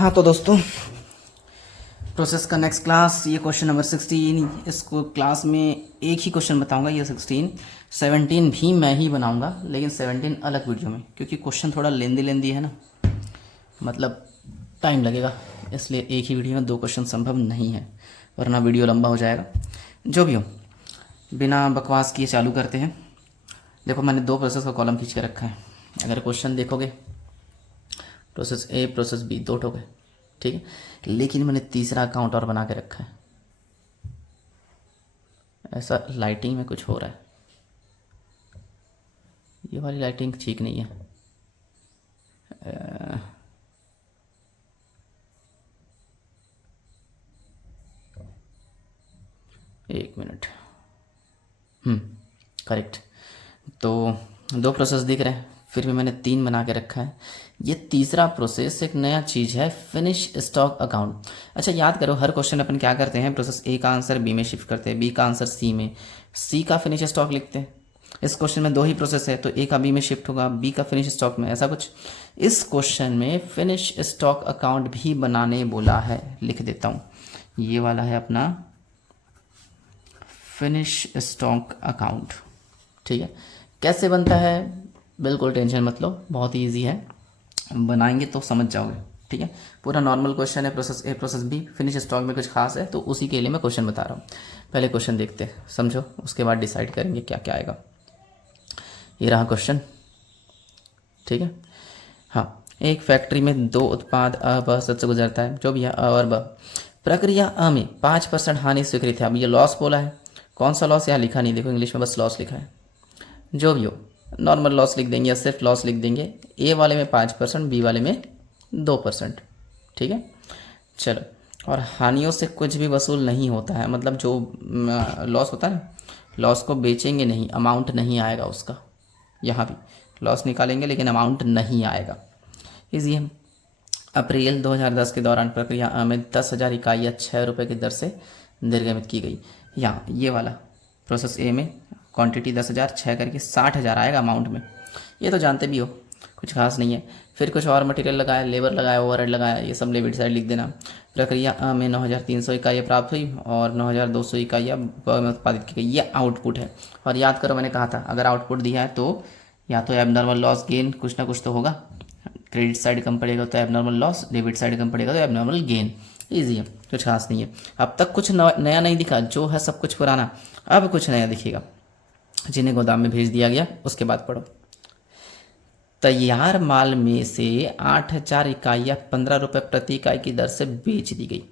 हाँ तो दोस्तों, प्रोसेस का नेक्स्ट क्लास, ये क्वेश्चन नंबर 16। इसको क्लास में एक ही क्वेश्चन बताऊंगा, ये 17 भी मैं ही बनाऊंगा, लेकिन 17 अलग वीडियो में, क्योंकि क्वेश्चन थोड़ा लेंदी है ना, मतलब टाइम लगेगा, इसलिए एक ही वीडियो में दो क्वेश्चन संभव नहीं है, वरना वीडियो लंबा हो जाएगा। जो भी हो, बिना बकवास किए चालू करते हैं। देखो, मैंने दो प्रोसेस का कॉलम खींच के रखा है। अगर क्वेश्चन देखोगे, प्रोसेस ए प्रोसेस बी दो ठोके, ठीक है, लेकिन मैंने तीसरा अकाउंट और बना के रखा है। ऐसा लाइटिंग में कुछ हो रहा है, ये वाली लाइटिंग ठीक नहीं है। एक मिनट। करेक्ट। तो दो प्रोसेस दिख रहे हैं, फिर भी मैंने तीन बना के रखा है। ये तीसरा प्रोसेस एक नया चीज़ है, फिनिश स्टॉक अकाउंट। अच्छा, याद करो, हर क्वेश्चन अपन क्या करते हैं, प्रोसेस ए का आंसर बी में शिफ्ट करते हैं, बी का आंसर सी में, सी का फिनिश स्टॉक लिखते हैं। इस क्वेश्चन में दो ही प्रोसेस है, तो ए का बी में शिफ्ट होगा, बी का फिनिश स्टॉक में, ऐसा कुछ। इस क्वेश्चन में फिनिश स्टॉक अकाउंट भी बनाने बोला है, लिख देता हूँ। ये वाला है अपना फिनिश स्टॉक अकाउंट, ठीक है। कैसे बनता है, बिल्कुल टेंशन मत लो, बहुत ही ईजी है, बनाएंगे तो समझ जाओगे, ठीक है। पूरा नॉर्मल क्वेश्चन है, process A process B, finish stock में कुछ खास है तो उसी के लिए मैं क्वेश्चन बता रहा हूँ। पहले क्वेश्चन देखते हैं, समझो, उसके बाद डिसाइड करेंगे क्या क्या आएगा। ये रहा क्वेश्चन, ठीक है। हाँ, एक फैक्ट्री में दो उत्पाद अ ब से गुजरता है, जो भी है अ और ब। प्रक्रिया अ में 5% हानि स्वीकृत है। अब ये लॉस बोला है, कौन सा लॉस यहाँ लिखा नहीं, देखो इंग्लिश में बस लॉस लिखा है। जो भी हो, नॉर्मल लॉस लिख देंगे या सिर्फ लॉस लिख देंगे। ए वाले में 5%, बी वाले में 2%, ठीक है। चलो, और हानियों से कुछ भी वसूल नहीं होता है, मतलब जो लॉस होता है ना, लॉस को बेचेंगे नहीं, अमाउंट नहीं आएगा उसका। यहाँ भी लॉस निकालेंगे लेकिन अमाउंट नहीं आएगा। इजी है। अप्रैल 2010 के दौरान प्रक्रिया अ में 10,000 इकाइयाँ 6 रुपये की दर से निर्गमित की गई। यहाँ ये वाला प्रोसेस ए में क्वांटिटी 10,000, 6 करके 60,000 आएगा अमाउंट में। ये तो जानते भी हो, कुछ खास नहीं है। फिर कुछ और मटेरियल लगाया, लेबर लगाया, ओवरहेड लगाया, ये सब लेबर साइड लिख देना। प्रक्रिया अ में 9,300 इकाइयाँ प्राप्त हुई और 9,200 इकाइयाँ में उत्पादित की गई। ये आउटपुट है। और याद करो, मैंने कहा था अगर आउटपुट दिया है तो या तो एबनॉर्मल लॉस गेन कुछ ना कुछ तो होगा। क्रेडिट साइड कम पड़ेगा तो एबनॉर्मल लॉस, डेबिट साइड कम पड़ेगा तो एबनॉर्मल गेन। ईजी है, कुछ खास नहीं है। अब तक कुछ नया नहीं दिखा, जो है सब कुछ पुराना, अब कुछ नया दिखेगा। जिन्हें गोदाम में भेज दिया गया, उसके बाद पढ़ो। तैयार माल में से 8,000 इकाइयाँ 15 रुपये प्रति इकाई की दर से बेच दी गई।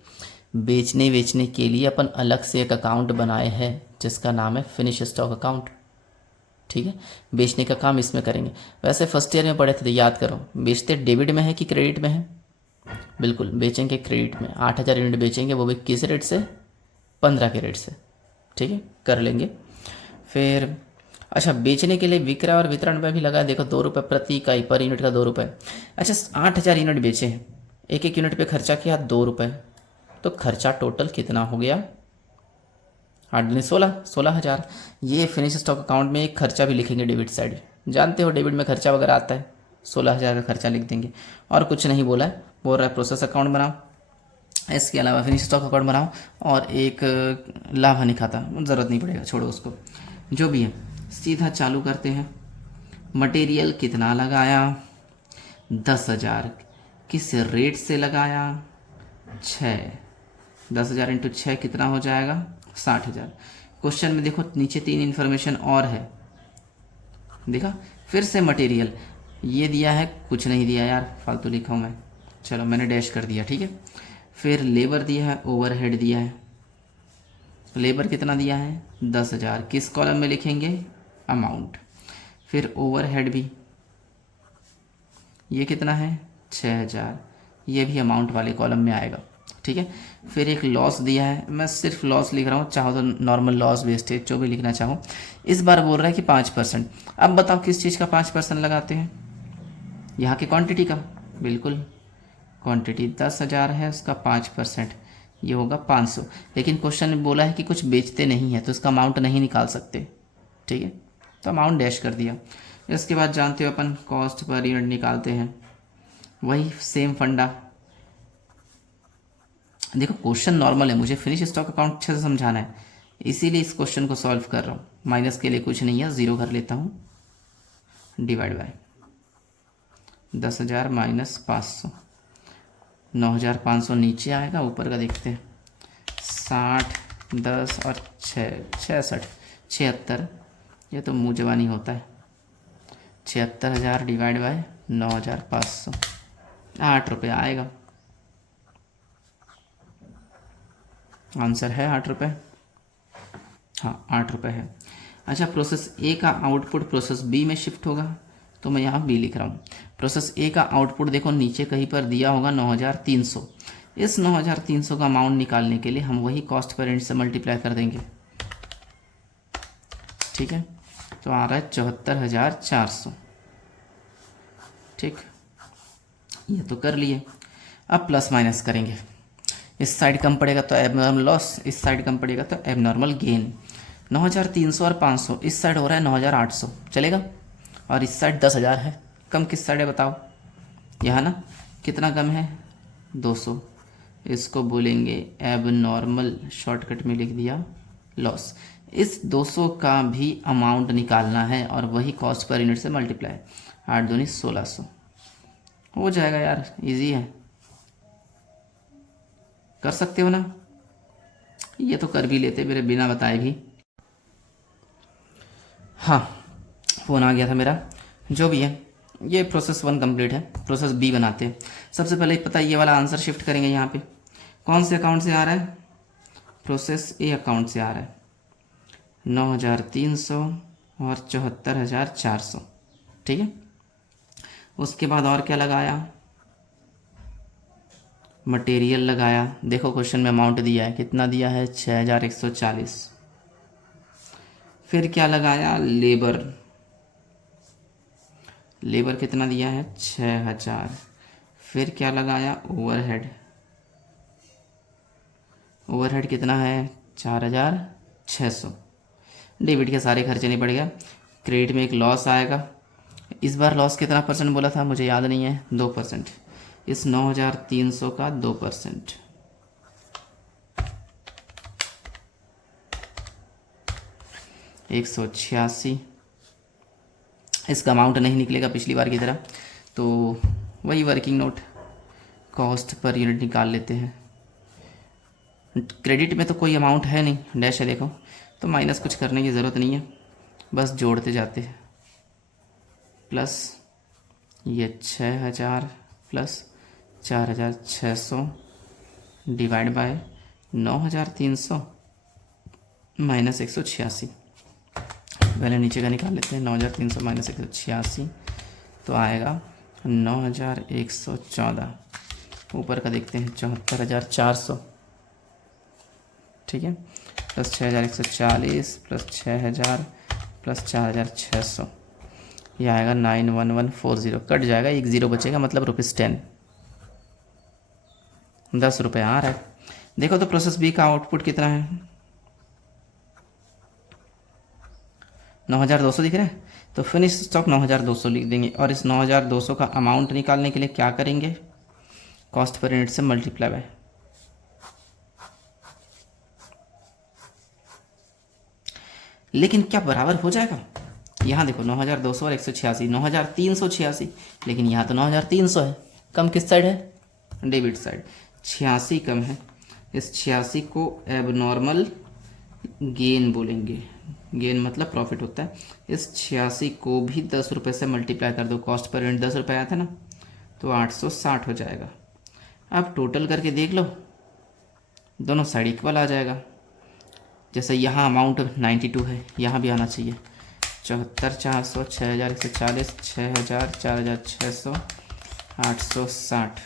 बेचने के लिए अपन अलग से एक अकाउंट बनाए हैं जिसका नाम है फिनिश स्टॉक अकाउंट, ठीक है। बेचने का काम इसमें करेंगे। वैसे फर्स्ट ईयर में पढ़े थे, याद करो, बेचते डेबिट में है कि क्रेडिट में है? बिल्कुल बेचेंगे क्रेडिट में। 8,000 यूनिट बेचेंगे, वो भी किस रेट से? 15 के रेट से, ठीक है, कर लेंगे। फिर अच्छा, बेचने के लिए विक्रय और वितरण में भी लगा, देखो 2 रुपये प्रति इकाई, पर यूनिट का 2 रुपये। अच्छा, 8,000 यूनिट बेचे हैं, एक एक यूनिट पे खर्चा किया 2 रुपये, तो खर्चा टोटल कितना हो गया? 8 दूनी 16,000। ये फिनिश स्टॉक अकाउंट में एक खर्चा भी लिखेंगे डेबिट साइड, जानते हो डेबिट में खर्चा वगैरह आता है, 16,000 का खर्चा लिख देंगे। और कुछ नहीं बोला है, बोल रहा है प्रोसेस अकाउंट बनाओ, इसके अलावा फिनिश स्टॉक अकाउंट बनाओ, और एक लाभ हानि खाता, ज़रूरत नहीं पड़ेगा, छोड़ो उसको। जो भी है, सीधा चालू करते हैं। मटेरियल कितना लगाया? 10,000। किस रेट से लगाया? 6। 10,000 इंटू 6 कितना हो जाएगा? 60,000। क्वेश्चन में देखो नीचे 3 इन्फॉर्मेशन और है, देखा। फिर से मटेरियल ये दिया है, कुछ नहीं दिया यार, फालतू लिखा हूँ मैं, चलो मैंने डैश कर दिया, ठीक है। फिर लेबर दिया है, ओवरहेड दिया है। लेबर कितना दिया है? 10,000। किस कॉलम में लिखेंगे? अमाउंट। फिर ओवरहेड भी, ये कितना है? 6,000, ये भी अमाउंट वाले कॉलम में आएगा, ठीक है। फिर एक लॉस दिया है, मैं सिर्फ लॉस लिख रहा हूँ, चाहो तो नॉर्मल लॉस, वेस्टेज, जो भी लिखना चाहो। इस बार बोल रहा है कि 5%। अब बताओ किस चीज़ का 5% लगाते हैं? यहाँ की क्वांटिटी का, बिल्कुल। क्वांटिटी 10,000 है, उसका 5%, ये होगा 500। लेकिन क्वेश्चन में बोला है कि कुछ बेचते नहीं है तो इसका अमाउंट नहीं निकाल सकते, ठीक है, तो अमाउंट डैश कर दिया। इसके बाद जानते हो अपन कॉस्ट पर यूनिट निकालते हैं, वही सेम फंडा, देखो क्वेश्चन नॉर्मल है, मुझे फिनिश स्टॉक अकाउंट अच्छे से समझाना है, इसीलिए इस क्वेश्चन को सॉल्व कर रहा हूँ। माइनस के लिए कुछ नहीं है, ज़ीरो कर लेता हूँ, डिवाइड बाय 10,000 माइनस 500, 9,500 नीचे आएगा, ऊपर का देखते हैं, 60, 10 और 6, 66, 76, ये तो मुँह जबानी होता है, 76,000 डिवाइड बाय 9,500, 8 रुपये आएगा। आंसर है 8 रुपये, हाँ 8 रुपये है। अच्छा, प्रोसेस ए का आउटपुट प्रोसेस बी में शिफ्ट होगा, तो मैं यहाँ बी लिख रहा हूँ। प्रोसेस ए का आउटपुट देखो नीचे कहीं पर दिया होगा 9,300, इस 9,300 का अमाउंट निकालने के लिए हम वही कॉस्ट पर यूनिट से मल्टीप्लाई कर देंगे, ठीक है, तो आ रहा है 74,400, ठीक, ये तो कर लिए। अब प्लस माइनस करेंगे, इस साइड कम पड़ेगा तो एबनॉर्मल लॉस, इस साइड कम पड़ेगा तो एबनॉर्मल गेन। 9,300 और 500, इस साइड हो रहा है 9,800, चलेगा, और इस साइड 10,000 है, कम किस साइड है बताओ, यहाँ ना, कितना कम है 200, इसको बोलेंगे एबनॉर्मल, शॉर्टकट में लिख दिया लॉस। इस 200 का भी अमाउंट निकालना है और वही कॉस्ट पर यूनिट से मल्टीप्लाई, 8 दूनी 1,600 हो जाएगा यार, इजी है, कर सकते हो ना, ये तो कर भी लेते मेरे बिना बताए भी। हाँ, फ़ोन आ गया था मेरा, जो भी है, ये प्रोसेस 1 कंप्लीट है, प्रोसेस बी बनाते हैं। सबसे पहले पता है ये वाला आंसर शिफ्ट करेंगे यहाँ पे, कौन से अकाउंट से आ रहा है, प्रोसेस ए अकाउंट से आ रहा है, 9,300 और 74,400, ठीक है। उसके बाद और क्या लगाया, मटेरियल लगाया, देखो क्वेश्चन में अमाउंट दिया है, कितना दिया है 6,140। फिर क्या लगाया, लेबर, लेबर कितना दिया है 6,000। फिर क्या लगाया, ओवरहेड, ओवरहेड कितना है 4,600। डेबिट के सारे खर्चे नहीं पड़ेगा, क्रेडिट में एक लॉस आएगा, इस बार लॉस कितना परसेंट बोला था मुझे याद नहीं है, 2%, इस 9,300 का 2%, $186, इसका अमाउंट नहीं निकलेगा पिछली बार की तरह, तो वही working note cost per unit निकाल लेते हैं। क्रेडिट में तो कोई अमाउंट है नहीं, डैश है देखो, तो माइनस कुछ करने की ज़रूरत नहीं है, बस जोड़ते जाते हैं, प्लस ये 6,000 प्लस 4,600 डिवाइड बाय 9,300 माइनस 186, पहले नीचे का निकाल लेते हैं, 9,300 माइनस 186 तो आएगा 9,114, ऊपर का देखते हैं 74,400, ठीक है, प्लस 6,140 प्लस 6,000 प्लस 4,600, यह आएगा 91140, कट जाएगा, एक ज़ीरो बचेगा, मतलब ₹10, 10 रुपये आ रहा है। देखो तो प्रोसेस बी का आउटपुट कितना है, 9,200 दिख रहा है, तो फिनिश स्टॉक 9,200 लिख देंगे, और इस 9,200 का अमाउंट निकालने के लिए क्या करेंगे, कॉस्ट पर यूनिट से मल्टीप्लाई बाय, लेकिन क्या बराबर हो जाएगा, यहाँ देखो 9,200 और 186, 9,386, लेकिन यहाँ तो 9,300 है, कम किस साइड है, डेबिट साइड, 86 कम है, इस 86 को एबनॉर्मल गेन बोलेंगे, गेन मतलब प्रॉफिट होता है, इस 86 को भी 10 रुपये से मल्टीप्लाई कर दो, कॉस्ट पर यूनिट 10 रुपये आया था ना, तो 860 हो जाएगा। अब टोटल करके देख लो, दोनों साइड इक्वल आ जाएगा, जैसे यहाँ अमाउंट 92 है, यहाँ भी आना चाहिए, 74,400, 6,140, 6,000, 4,600, 860,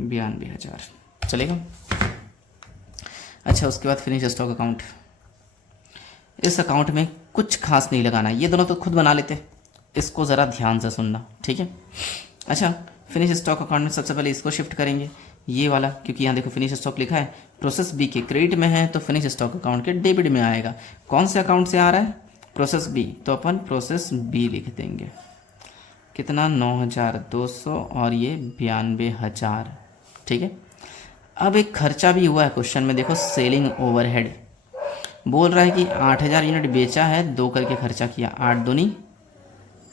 92,000, चलेगा। अच्छा, उसके बाद फिनिश स्टॉक अकाउंट, इस अकाउंट में कुछ खास नहीं लगाना, ये दोनों तो खुद बना लेते, इसको ज़रा ध्यान से सुनना, ठीक है। अच्छा, फिनिश स्टॉक अकाउंट में सबसे पहले इसको शिफ्ट करेंगे, ये वाला, क्योंकि यहाँ देखो फिनिश स्टॉक लिखा है, प्रोसेस बी के क्रेडिट में है, तो फिनिश स्टॉक अकाउंट के डेबिट में आएगा। कौन से अकाउंट से आ रहा है, प्रोसेस बी, तो अपन प्रोसेस बी लिख देंगे, कितना 9,200 और ये 92,000, ठीक है। अब एक खर्चा भी हुआ है क्वेश्चन में, देखो सेलिंग ओवरहेड बोल रहा है कि 8,000 यूनिट बेचा है, 2 करके खर्चा किया, 8 दूनी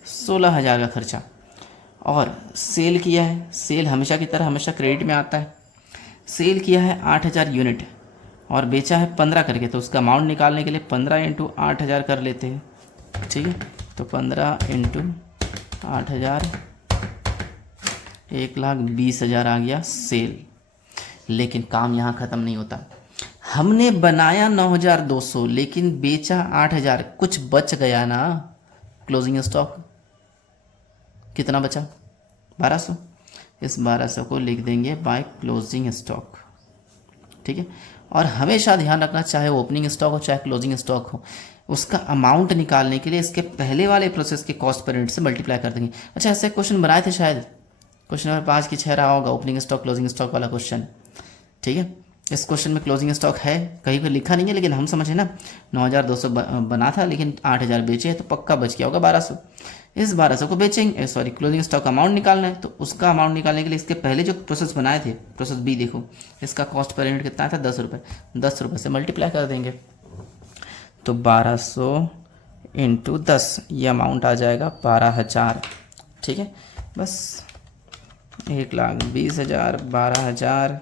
16,000 का खर्चा, और सेल किया है, सेल हमेशा की तरह हमेशा क्रेडिट में आता है, सेल किया है 8,000 यूनिट और बेचा है 15 करके, तो उसका अमाउंट निकालने के लिए 15 इंटू 8,000 कर लेते हैं, ठीक है। तो 15 इंटू 8,000 1,20,000 आ गया सेल। लेकिन काम यहाँ ख़त्म नहीं होता, हमने बनाया 9,200 लेकिन बेचा 8,000, कुछ बच गया ना, क्लोजिंग स्टॉक कितना बचा, 1,200। इस 1,200 को लिख देंगे बाय क्लोजिंग स्टॉक, ठीक है। और हमेशा ध्यान रखना, चाहे ओपनिंग स्टॉक हो चाहे क्लोजिंग स्टॉक हो, उसका अमाउंट निकालने के लिए इसके पहले वाले प्रोसेस के कॉस्ट पर यूनिट से मल्टीप्लाई कर देंगे। अच्छा, ऐसे क्वेश्चन बनाए थे शायद, क्वेश्चन नंबर 5 की 6 रहा होगा, ओपनिंग स्टॉक क्लोजिंग स्टॉक वाला क्वेश्चन, ठीक है। इस क्वेश्चन में क्लोजिंग स्टॉक है, कहीं पर लिखा नहीं है, लेकिन हम समझे ना 9,200 बना था लेकिन 8,000 बेचे तो पक्का बच गया होगा 1,200। इस 1,200 को बेचेंगे, सॉरी क्लोजिंग स्टॉक का अमाउंट निकालना है, तो उसका अमाउंट निकालने के लिए इसके पहले जो प्रोसेस बनाए थे, प्रोसेस बी देखो, इसका कॉस्ट पर यूनिट कितना था, 10 रुपये, 10 रुपये से मल्टीप्लाई कर देंगे, तो 1,200 इंटू 10, ये अमाउंट आ जाएगा 12,000, ठीक है। बस 1,20,000 12,000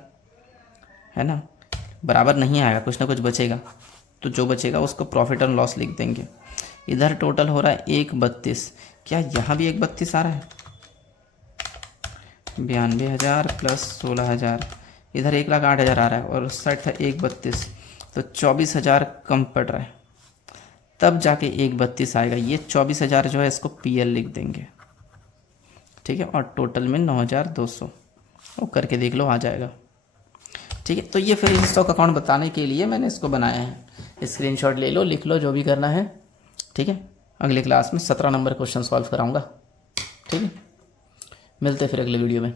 है ना, बराबर नहीं आएगा, कुछ ना कुछ बचेगा, तो जो बचेगा उसको प्रॉफिट एंड लॉस लिख देंगे। इधर टोटल हो रहा है 1,32, क्या यहाँ भी 1,32 आ रहा है, 92,000 प्लस 16,000, इधर 1,08,000 आ रहा है और उस साइड था 1,32, तो 24,000 कम पड़ रहा है, तब जाके 1,32 आएगा। ये 24,000 जो है इसको PL लिख देंगे, ठीक है, और टोटल में 9,200, वो करके देख लो आ जाएगा, ठीक है। तो ये फिर स्टॉक अकाउंट बताने के लिए मैंने इसको बनाया है, स्क्रीनशॉट ले लो, लिख लो, जो भी करना है, ठीक है। अगले क्लास में 17 नंबर क्वेश्चन सॉल्व कराऊंगा, ठीक है। मिलते हैं फिर अगले वीडियो में।